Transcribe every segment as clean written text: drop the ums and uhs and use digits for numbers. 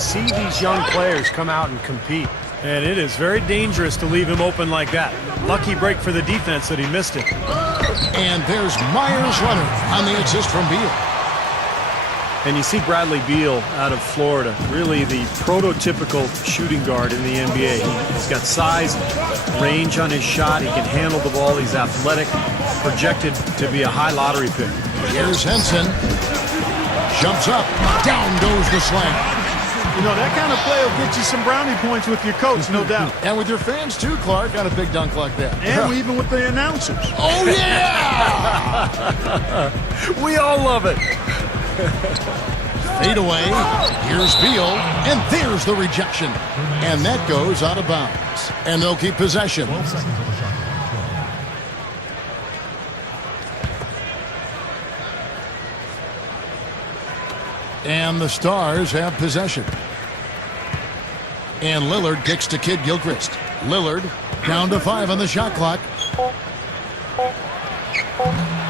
see these young players come out and compete. And it is very dangerous to leave him open like that. Lucky break for the defense that he missed it. And there's Myers Leonard on the assist from Beal. And you see Bradley Beal out of Florida, really the prototypical shooting guard in the NBA. He's got size, range on his shot. He can handle the ball. He's athletic, projected to be a high lottery pick. Here's Henson. Jumps up. Down goes the slam. You know, that kind of play will get you some brownie points with your coach, no doubt. And with your fans, too, Clark, on a big dunk like that. And even with the announcers. Oh, yeah! We all love it. Fade away. Here's Beal. And there's the rejection. And that goes out of bounds. And they'll keep possession. And the Stars have possession. And Lillard kicks to Kid Gilchrist. Lillard down to 5 on the shot clock.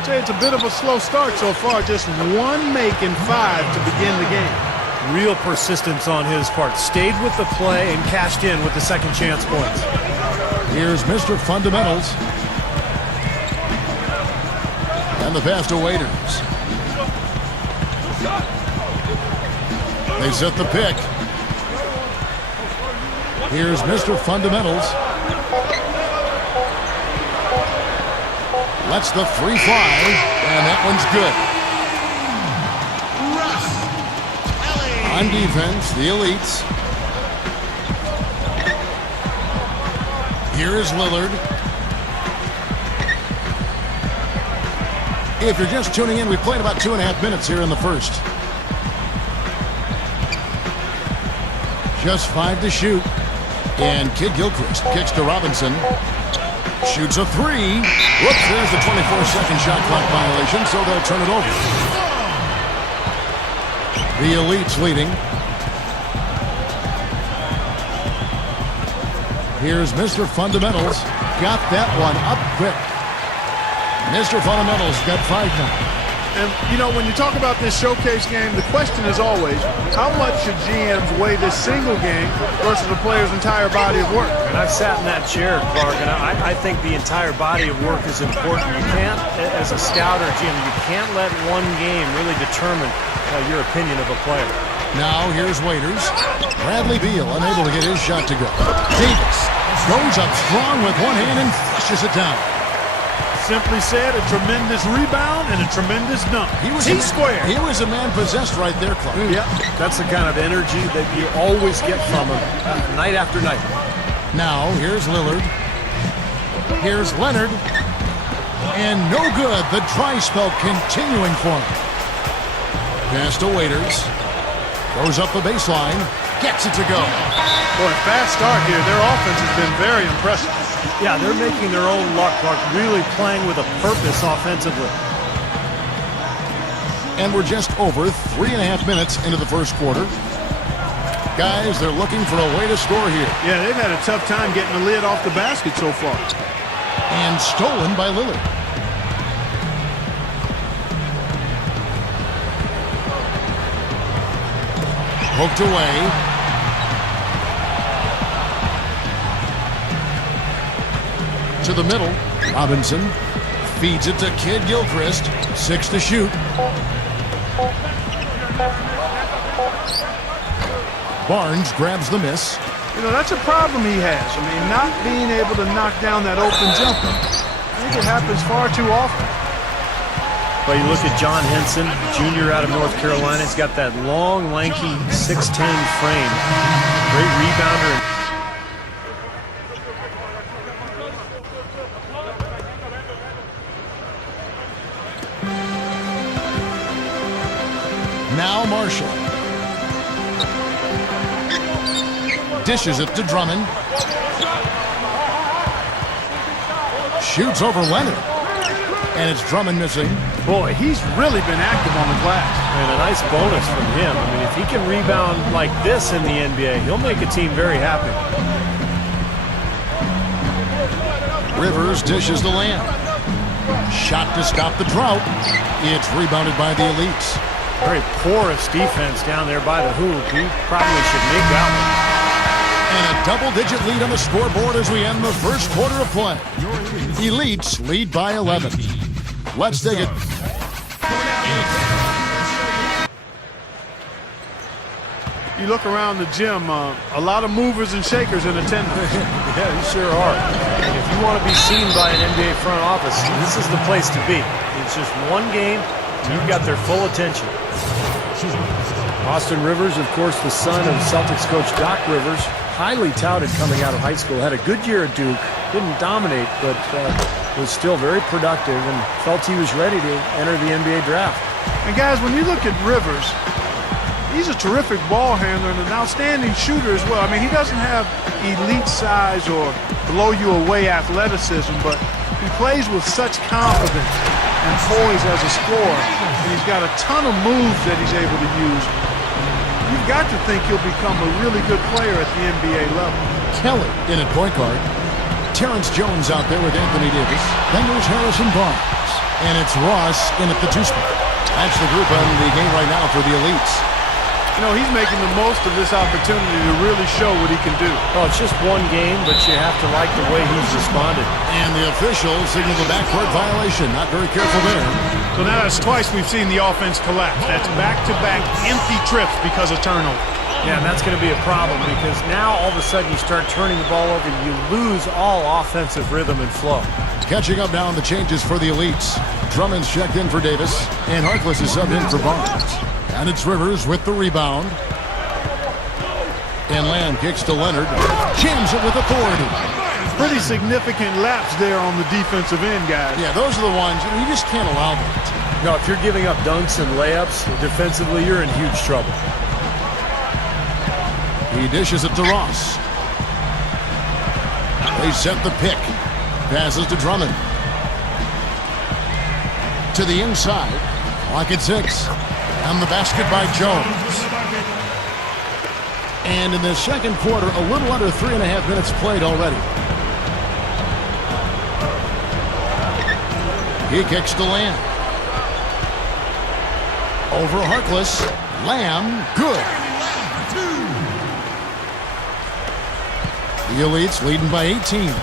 Say it's a bit of a slow start so far. Just 1 make and 5 to begin the game. Real persistence on his part. Stayed with the play and cashed in with the second chance points. Here's Mr. Fundamentals. And the pass to Waiters. They set the pick. Here's Mr. Fundamentals. Lets the three fly, and that one's good. On defense, the elites. Here is Lillard. If you're just tuning in, we played about 2.5 minutes here in the first. Just 5 to shoot. And Kid Gilchrist kicks to Robinson. Shoots a 3. Whoops, there's the 24-second shot clock violation, so they'll turn it over. The elites leading. Here's Mr. Fundamentals. Got that one up quick. Mr. Fundamentals got 5 now. And, you know, when you talk about this showcase game, the question is always, how much should GMs weigh this single game versus a player's entire body of work? And I've sat in that chair, Clark, and I think the entire body of work is important. You can't, as a scout or GM, you can't let one game really determine your opinion of a player. Now here's Waiters. Bradley Beal unable to get his shot to go. Davis goes up strong with one hand and flushes it down. Simply said, a tremendous rebound and a tremendous dunk. T-square. He was a man possessed right there, Clark. Yeah, that's the kind of energy that you always get from him night after night. Now, here's Lillard. Here's Leonard. And no good. The dry spell continuing for him. Pass to Waiters. Goes up the baseline. Gets it to go. Boy, fast start here. Their offense has been very impressive. Yeah, they're making their own luck, Clark, really playing with a purpose offensively. And we're just over 3.5 minutes into the first quarter. Guys, they're looking for a way to score here. Yeah, they've had a tough time getting the lid off the basket so far. And stolen by Lillard. Poked away. To the middle. Robinson feeds it to Kid Gilchrist. 6 to shoot. Barnes grabs the miss. You know, that's a problem he has. I mean, not being able to knock down that open jumper. I think it happens far too often. But you look at John Henson, junior out of North Carolina. He's got that long, lanky 6'10 frame. Great rebounder. Now Marshall. Dishes it to Drummond. Shoots over Leonard. And it's Drummond missing. Boy, he's really been active on the glass. And a nice bonus from him. I mean, if he can rebound like this in the NBA, he'll make a team very happy. Rivers dishes to Lamb. Shot to stop the drought. It's rebounded by the elites. Very porous defense down there by the hoop. He probably should make that one. And a double-digit lead on the scoreboard as we end the first quarter of play. Elites lead by 11. Let's take it. You look around the gym, a lot of movers and shakers in attendance. Yeah, you sure are. And if you want to be seen by an NBA front office, this is the place to be. It's just one game, and you've got their full attention. Austin Rivers, of course, the son of Celtics coach Doc Rivers, highly touted coming out of high school. Had a good year at Duke, didn't dominate, but was still very productive and felt he was ready to enter the NBA draft. And guys, when you look at Rivers, he's a terrific ball handler and an outstanding shooter as well. I mean, he doesn't have elite size or blow-you-away athleticism, but he plays with such confidence and poise as a scorer. And he's got a ton of moves that he's able to use. You've got to think he'll become a really good player at the NBA level. Kelly in at point guard. Terrence Jones out there with Anthony Davis. Then there's Harrison Barnes. And it's Ross in at the two-spot. That's the group on the game right now for the Elites. You know, he's making the most of this opportunity to really show what he can do. Well, it's just one game, but you have to like the way he's responded. And the officials signal the backcourt violation. Not very careful there. So now that's twice we've seen the offense collapse. That's back-to-back empty trips because of turnover. Yeah, and that's going to be a problem because now all of a sudden you start turning the ball over, you lose all offensive rhythm and flow. Catching up now on the changes for the Elites. Drummond's checked in for Davis, and Harkless is subbed in for Barnes. And it's Rivers with the rebound. And Lamb kicks to Leonard. Jams it with authority. Pretty significant lapse there on the defensive end, guys. Yeah, those are the ones, you just can't allow that. No, if you're giving up dunks and layups defensively, you're in huge trouble. He dishes it to Ross. They set the pick. Passes to Drummond. To the inside. Clock at 6. And the basket by Jones. And in the second quarter, a little under 3.5 minutes played already. He kicks to Lamb. Over Harkless. Lamb, good. The Elites leading by 18.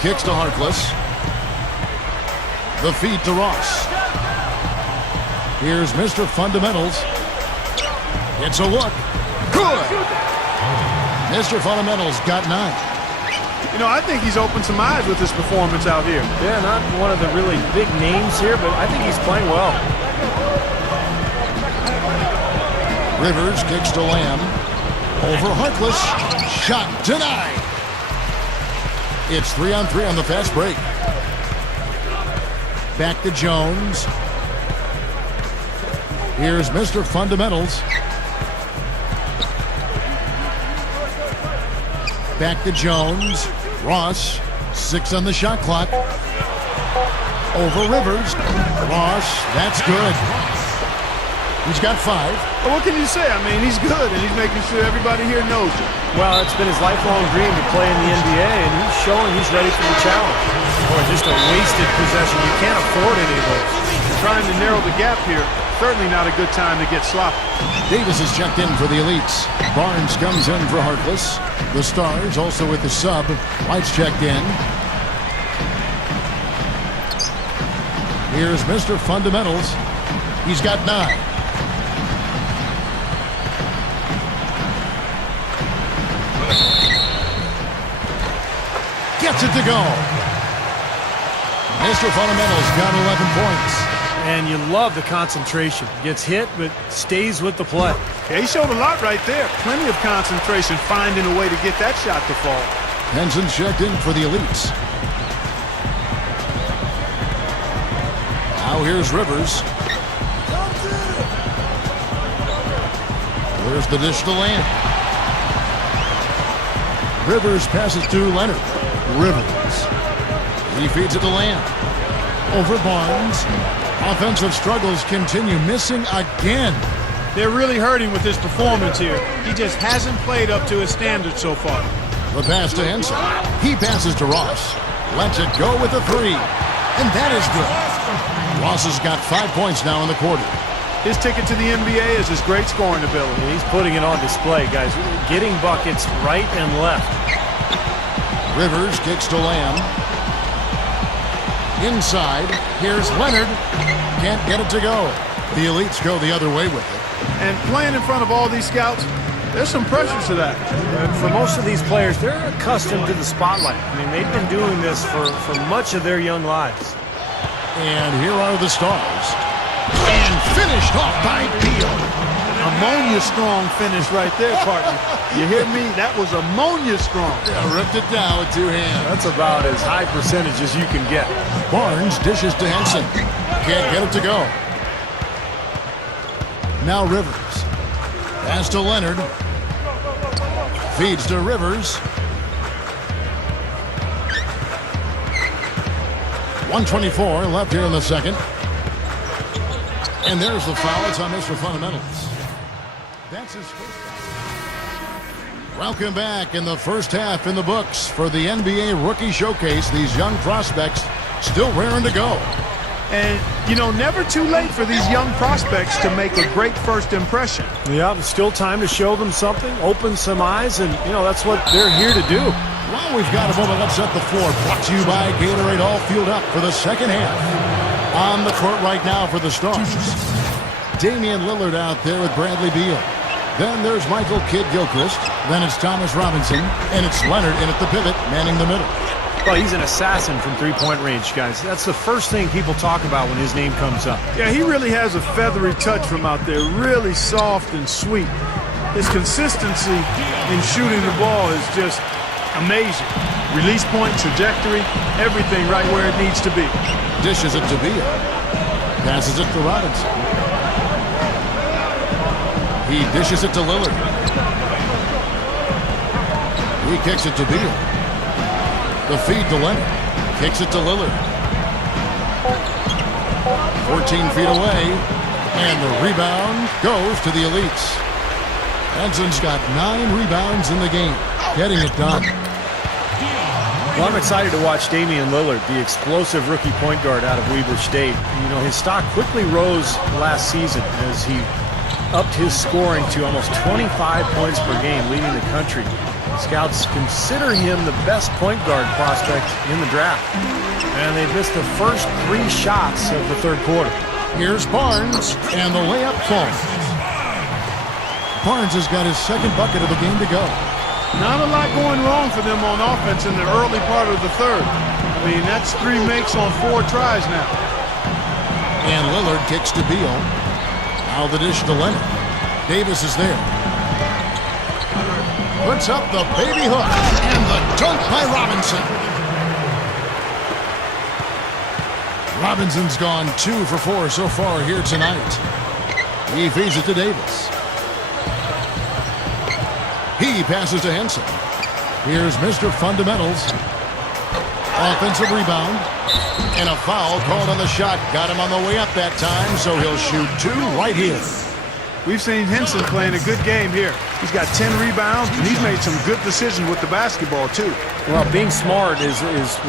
Kicks to Harkless. The feed to Ross. Here's Mr. Fundamentals. It's a look. Good. Mr. Fundamentals got 9. You know, I think he's opened some eyes with his performance out here. Yeah, not one of the really big names here, but I think he's playing well. Rivers kicks to Lamb. Over Harkless. Shot denied. It's 3-on-3 on the fast break. Back to Jones. Here's Mr. Fundamentals. Back to Jones. Ross. 6 on the shot clock. Over Rivers. Ross. That's good. He's got 5. Well, what can you say? I mean, he's good, and he's making sure everybody here knows it. Well, it's been his lifelong dream to play in the NBA, and he's showing he's ready for the challenge. Boy, just a wasted possession. You can't afford any of those. Trying to narrow the gap here. Certainly not a good time to get sloppy. Davis is checked in for the Elites. Barnes comes in for Harkless. The Stars also with the sub. White's checked in. Here's Mr. Fundamentals. He's got 9. Gets it to go. Mr. Fundamentals got 11 points. And you love the concentration. Gets hit, but stays with the play. Yeah, he showed a lot right there. Plenty of concentration, finding a way to get that shot to fall. Henson's checked in for the Elites. Now here's Rivers. There's the dish to Lamb. Rivers passes to Leonard. Rivers. He feeds it to Lamb. Over Barnes. Offensive struggles continue. Missing again. They're really hurting with his performance here. He just hasn't played up to his standards so far. The pass to Henson. He passes to Ross. Lets it go with a 3. And that is good. Ross has got 5 points now in the quarter. His ticket to the NBA is his great scoring ability. He's putting it on display, guys. Getting buckets right and left. Rivers kicks to Lamb. Inside, here's Leonard. Can't get it to go. The elites go the other way with it. And playing in front of all these scouts, there's some pressure to that. And for most of these players, they're accustomed to the spotlight. I mean, they've been doing this for much of their young lives. And here are the stars. And finished off by Beal. Ammonia strong finish right there, partner. You hear me? That was ammonia strong. Yeah, ripped it down with two hands. That's about as high percentage as you can get. Barnes dishes to Henson. Can't get it to go. Now Rivers. Pass to Leonard. Feeds to Rivers. 1:24 left here in the second. And there's the foul. It's on Mr. Fundamentals. That's his first foul. Welcome back in the first half in the books for the NBA Rookie Showcase. These young prospects still raring to go. And, you know, never too late for these young prospects to make a great first impression. Yeah, there's still time to show them something, open some eyes, and, you know, that's what they're here to do. Well, we've got a moment. Let's set the floor. Brought to you by Gatorade. All fueled up for the second half. On the court right now for the Stars. Damian Lillard out there with Bradley Beal. Then there's Michael Kidd-Gilchrist. Then it's Thomas Robinson. And it's Leonard in at the pivot, manning the middle. Well, he's an assassin from three-point range, guys. That's the first thing people talk about when his name comes up. Yeah, he really has a feathery touch from out there. Really soft and sweet. His consistency in shooting the ball is just amazing. Release point, trajectory, everything right where it needs to be. Dishes it to Beal. Passes it to Robinson. He dishes it to Lillard. He kicks it to Beal. The feed to Leonard. Kicks it to Lillard. 14 feet away. And the rebound goes to the elites. Henson's got 9 rebounds in the game. Getting it done. Well, I'm excited to watch Damian Lillard, the explosive rookie point guard out of Weber State. You know, his stock quickly rose last season as he upped his scoring to almost 25 points per game, leading the country. Scouts consider him the best point guard prospect in the draft. And they've missed the first 3 shots of the third quarter. Here's Barnes, and the layup falls. Barnes has got his second bucket of the game to go. Not a lot going wrong for them on offense in the early part of the third. I mean, that's 3 makes on 4 tries now. And Lillard kicks to Beal. Now the dish to Leonard. Davis is there. Puts up the baby hook. And the dunk by Robinson. Robinson's gone 2 for 4 so far here tonight. He feeds it to Davis. He passes to Henson. Here's Mr. Fundamentals. Offensive rebound. And a foul called on the shot. Got him on the way up that time, so he'll shoot 2 right here. We've seen Henson playing a good game here. He's got 10 rebounds, and he's made some good decisions with the basketball, too. Well, being smart is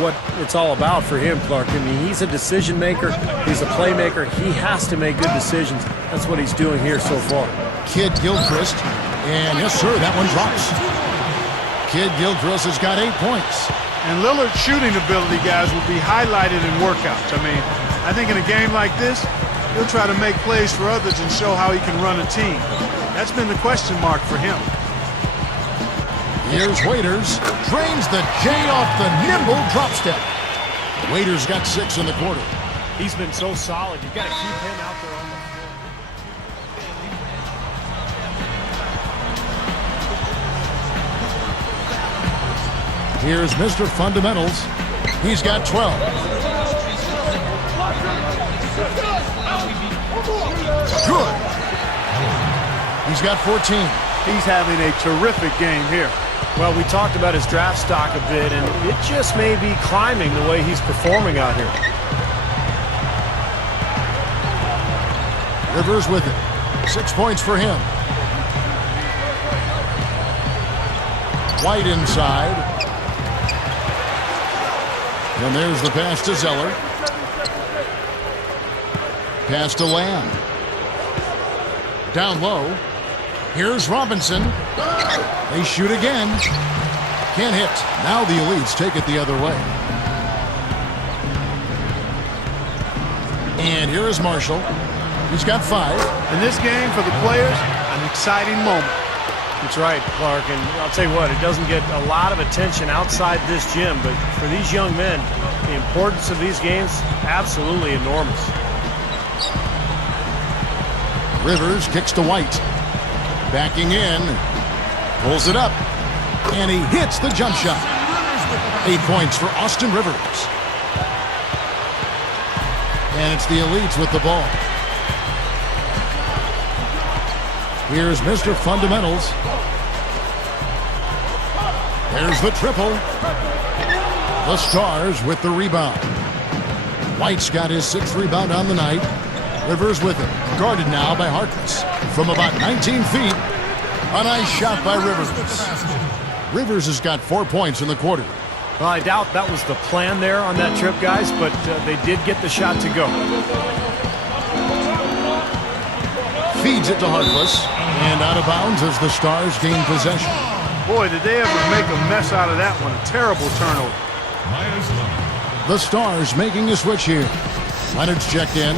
what it's all about for him, Clark. I mean, he's a decision maker. He's a playmaker. He has to make good decisions. That's what he's doing here so far. Kidd-Gilchrist. And yes, sir, that one drops. Kidd-Gilchrist has got 8 points. And Lillard's shooting ability, guys, will be highlighted in workouts. I mean, I think in a game like this, he'll try to make plays for others and show how he can run a team. That's been the question mark for him. Here's Waiters. Drains the J off the nimble drop step. Waiters got 6 in the quarter. He's been so solid. You've got to keep him out there on the floor. Here's Mr. Fundamentals. He's got 12. Good. He's got 14. He's having a terrific game here. Well, we talked about his draft stock a bit, and it just may be climbing the way he's performing out here. Rivers with it. 6 points for him. White inside. And there's the pass to Zeller. Pass to Lamb. Down low. Here's Robinson. They shoot again. Can't hit. Now the Elites take it the other way. And here is Marshall. He's got 5. In this game, for the players, an exciting moment. That's right, Clark, and I'll tell you what, it doesn't get a lot of attention outside this gym, but for these young men, the importance of these games, absolutely enormous. Rivers kicks to White. Backing in. Pulls it up. And he hits the jump shot. 8 points for Austin Rivers. And it's the Elites with the ball. Here's Mr. Fundamentals. There's the triple. The Stars with the rebound. White's got his 6th rebound on the night. Rivers with it. Guarded now by Harkless. From about 19 feet. A nice shot by Rivers. Rivers has got 4 points in the quarter. Well, I doubt that was the plan there on that trip, guys, but they did get the shot to go. Feeds it to Harkless. And out of bounds as the Stars gain possession. Boy, did they ever make a mess out of that one. A terrible turnover. The Stars making a switch here. Leonard's checked in.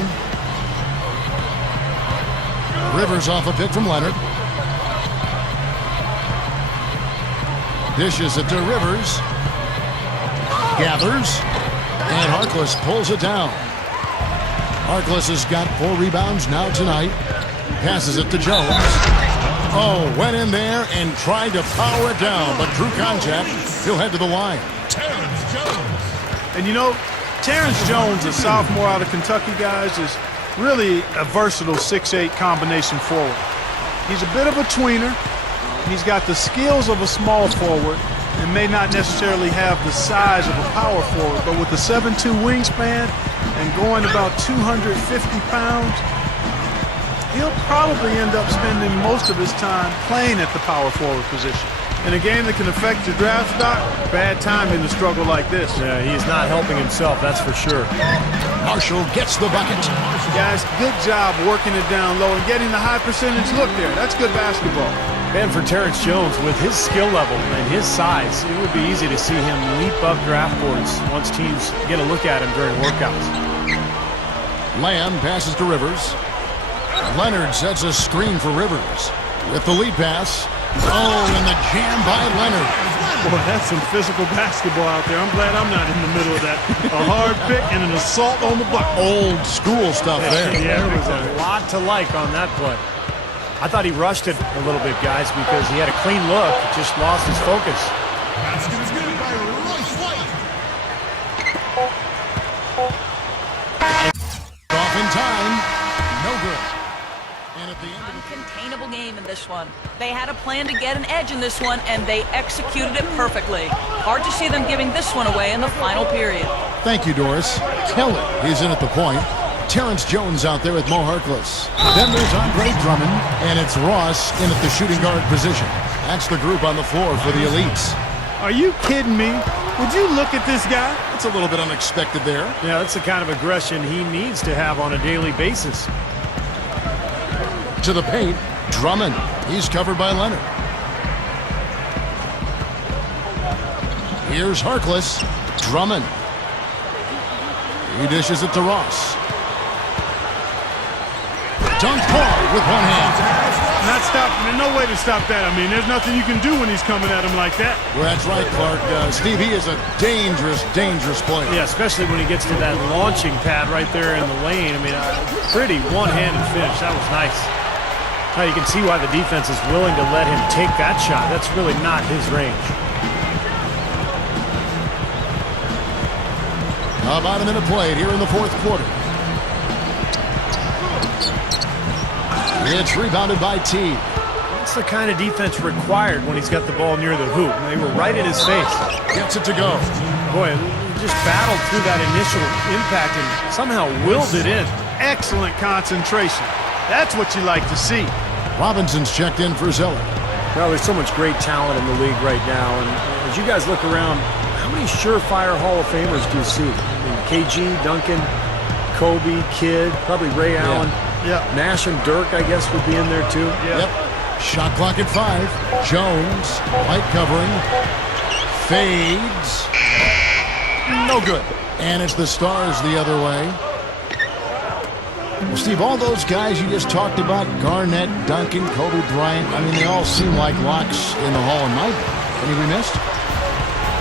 Rivers off a pick from Leonard. Dishes it to Rivers. Gathers. And Harkless pulls it down. Harkless has got 4 rebounds now tonight. Passes it to Jones. Oh, went in there and tried to power it down, but drew contact. He'll head to the line. And you know, Terrence Jones, a sophomore out of Kentucky, guys, is really a versatile 6'8" combination forward. He's a bit of a tweener. He's got the skills of a small forward and may not necessarily have the size of a power forward, but with the 7'2" wingspan and going about 250 pounds, he'll probably end up spending most of his time playing at the power forward position. In a game that can affect your draft stock, bad timing to struggle like this. Yeah, he's not helping himself, that's for sure. Marshall gets the bucket. Guys, good job working it down low and getting the high percentage look there. That's good basketball. And for Terrence Jones, with his skill level and his size, it would be easy to see him leap up draft boards once teams get a look at him during workouts. Lamb passes to Rivers. Leonard sets a screen for Rivers. With the lead pass. Oh, and the jam by Leonard. Boy, that's some physical basketball out there. I'm glad I'm not in the middle of that. A hard pick and an assault on the block. Old school stuff there. Yeah, there was a lot to like on that play. I thought he rushed it a little bit, guys, because he had a clean look, just lost his focus. Basket is good by Royce White. Off in time. No good. And at the end of Uncontainable game in this one. They had a plan to get an edge in this one, and they executed it perfectly. Hard to see them giving this one away in the final period. Thank you, Doris. Kelly is in at the point. Terrence Jones out there with Mo Harkless. Then there's Andre Drummond, and it's Ross in at the shooting guard position. That's the group on the floor for the Elites. Are you kidding me? Would you look at this guy? It's a little bit unexpected there. Yeah, that's the kind of aggression he needs to have on a daily basis. To the paint, Drummond. He's covered by Leonard. Here's Harkless. Drummond. He dishes it to Ross. Dunked hard with one hand. Not stopping. There's no way to stop that. I mean, there's nothing you can do when he's coming at him like that. Well, that's right, Clark. Steve, he is a dangerous, dangerous player. Yeah, especially when he gets to that launching pad right there in the lane. I mean, pretty one-handed finish. That was nice. Now you can see why the defense is willing to let him take that shot. That's really not his range. About a minute played here in the fourth quarter. It's rebounded by T. That's the kind of defense required when he's got the ball near the hoop. They were right in his face. Gets it to go. Boy, he just battled through that initial impact and somehow willed it in. Excellent concentration. That's what you like to see. Robinson's checked in for Zeller. Well, there's so much great talent in the league right now. And as you guys look around, how many surefire Hall of Famers do you see? I mean, KG, Duncan, Kobe, Kidd, probably Ray Allen. Yeah. Nash and Dirk, I guess, would be in there too. Yeah. Yep. Shot clock at 5. Jones, light covering. Fades. No good. And it's the Stars the other way. Well, Steve, all those guys you just talked about, Garnett, Duncan, Kobe Bryant, I mean, they all seem like locks in the Hall of Night. Any we missed?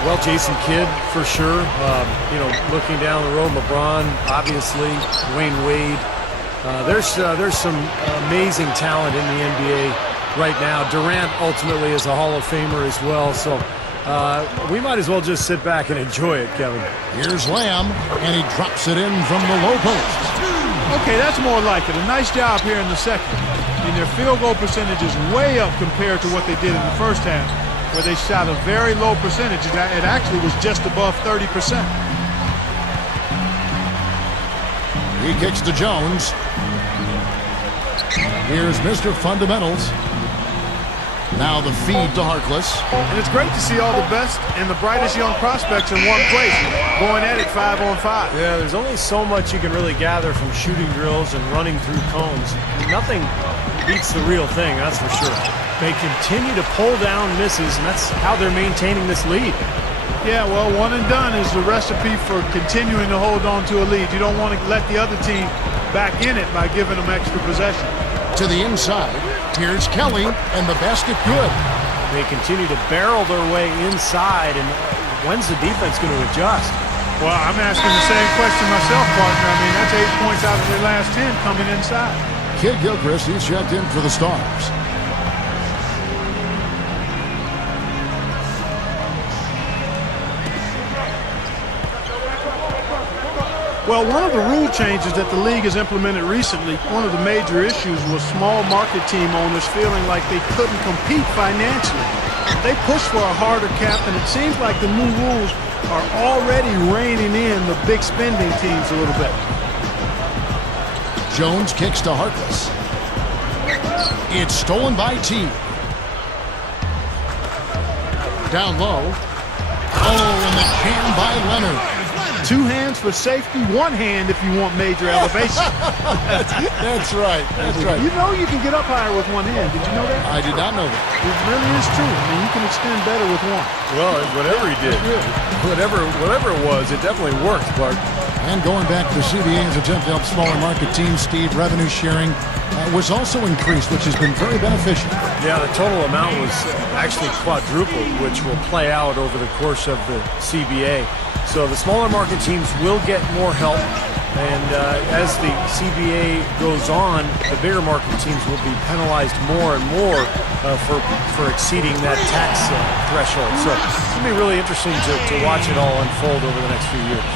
Well, Jason Kidd, for sure. Looking down the road, LeBron, obviously, Dwayne Wade. There's some amazing talent in the NBA right now. Durant ultimately is a Hall of Famer as well. So we might as well just sit back and enjoy it, Kevin. Here's Lamb, and he drops it in from the low post. Okay, that's more like it. A nice job here in the second. I mean, their field goal percentage is way up compared to what they did in the first half, where they shot a very low percentage. It actually was just above 30%. He kicks to Jones. Here's Mr. Fundamentals. Now the feed to Harkless. And it's great to see all the best and the brightest young prospects in one place, going at it 5-on-5. Yeah, there's only so much you can really gather from shooting drills and running through cones. Nothing beats the real thing, that's for sure. They continue to pull down misses, and that's how they're maintaining this lead. Yeah, well, one and done is the recipe for continuing to hold on to a lead. You don't want to let the other team back in it by giving them extra possession. To the inside. Here's Kelly, and the basket good. They continue to barrel their way inside, and when's the defense going to adjust? Well, I'm asking the same question myself, partner. I mean, that's 8 points out of their last 10 coming inside. Kidd Gilchrist, he's checked in for the Stars. Well, one of the rule changes that the league has implemented recently, one of the major issues was small market team owners feeling like they couldn't compete financially. They pushed for a harder cap, and it seems like the new rules are already reining in the big spending teams a little bit. Jones kicks to Harkless. It's stolen by T. Down low. Oh, and the jam by Leonard. 2 hands for safety, 1 hand if you want major elevation. That's right. That's right. You know you can get up higher with 1 hand. Did you know that? I did not know that. It really is true. I mean, you can extend better with 1. Well, whatever he did, whatever it was, it definitely worked, Clark. And going back to the CBA's attempt to help smaller market teams, Steve, revenue sharing was also increased, which has been very beneficial. Yeah, the total amount was actually quadrupled, which will play out over the course of the CBA. So the smaller market teams will get more help, and as the CBA goes on, the bigger market teams will be penalized more and more for exceeding that tax threshold. So it's going to be really interesting to watch it all unfold over the next few years.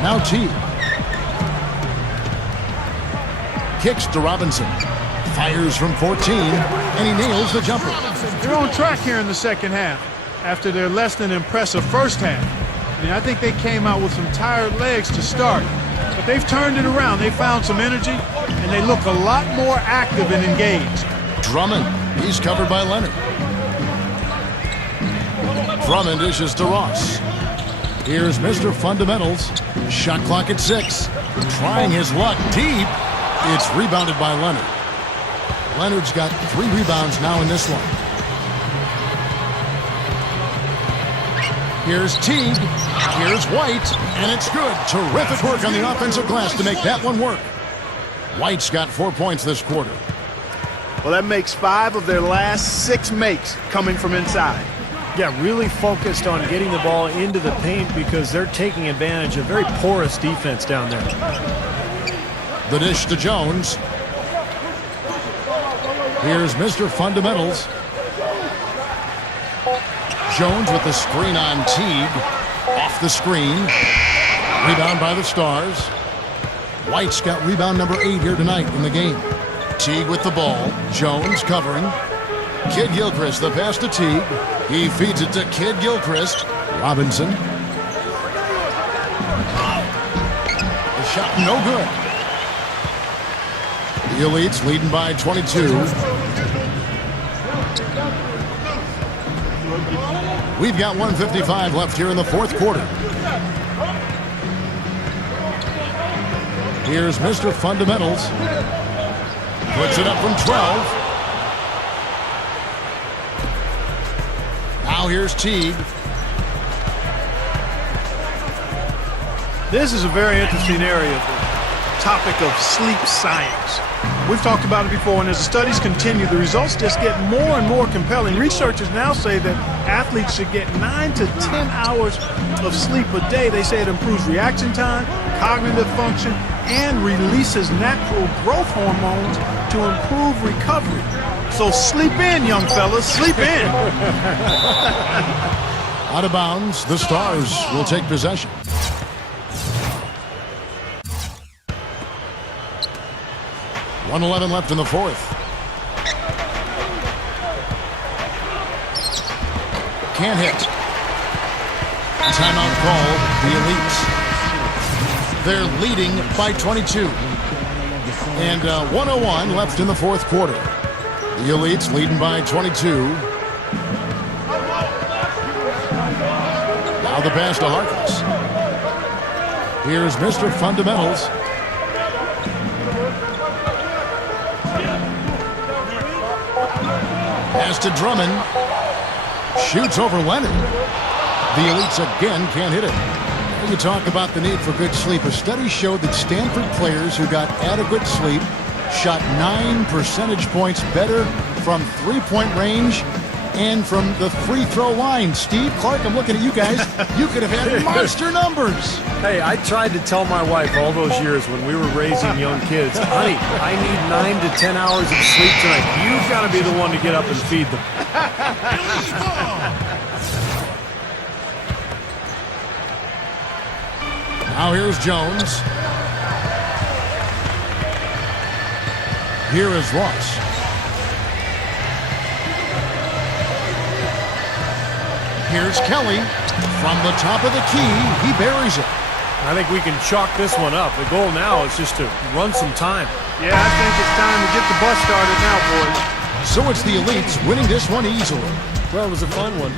Now T. Kicks to Robinson. Fires from 14, and he nails the jumper. They're on track here in the second half after their less than impressive first half. I mean, I think they came out with some tired legs to start, but they've turned it around. They found some energy, and they look a lot more active and engaged. Drummond, he's covered by Leonard. Drummond dishes to Ross. Here's Mr. Fundamentals. Shot clock at 6. Trying his luck deep. It's rebounded by Leonard. Leonard's got 3 rebounds now in this one. Here's Teague. Here's White. And it's good. Terrific work on the offensive glass to make that one work. White's got 4 points this quarter. Well, that makes 5 of their last 6 makes coming from inside. Yeah, really focused on getting the ball into the paint because they're taking advantage of very porous defense down there. The dish to Jones. Here's Mr. Fundamentals. Jones with the screen on Teague. Off the screen. Rebound by the Stars. White's got rebound number 8 here tonight in the game. Teague with the ball. Jones covering. Kidd Gilchrist, the pass to Teague. He feeds it to Kidd Gilchrist. Robinson. The shot no good. The Elites leading by 22. We've got 1:55 left here in the fourth quarter. Here's Mr. Fundamentals. Puts it up from 12. Now here's Teague. This is a very interesting area, the topic of sleep science. We've talked about it before, and as the studies continue, the results just get more and more compelling. Researchers now say that athletes should get 9 to 10 hours of sleep a day. They say it improves reaction time, cognitive function, and releases natural growth hormones to improve recovery. So sleep in, young fellas, sleep in. Out of bounds, the Stars will take possession. .111 left in the fourth. Can't hit. Timeout called, the Elites. They're leading by 22. And 1:01 left in the fourth quarter. The Elites leading by 22. Now the pass to Harkless. Here's Mr. Fundamentals. Pass to Drummond. Shoots over Leonard. The Elites again can't hit it. When you talk about the need for good sleep, a study showed that Stanford players who got adequate sleep shot 9 percentage points better from three-point range and from the free throw line. Steve, Clark, I'm looking at you guys. You could have had monster numbers. Hey, I tried to tell my wife all those years when we were raising young kids, honey, I need 9 to 10 hours of sleep tonight. You've got to be the one to get up and feed them. Now here's Jones. Here is Ross. Here's Kelly. From the top of the key, he buries it. I think we can chalk this one up. The goal now is just to run some time. Yeah, I think it's time to get the bus started now, boys. So it's the Elites winning this one easily. Well, it was a fun one.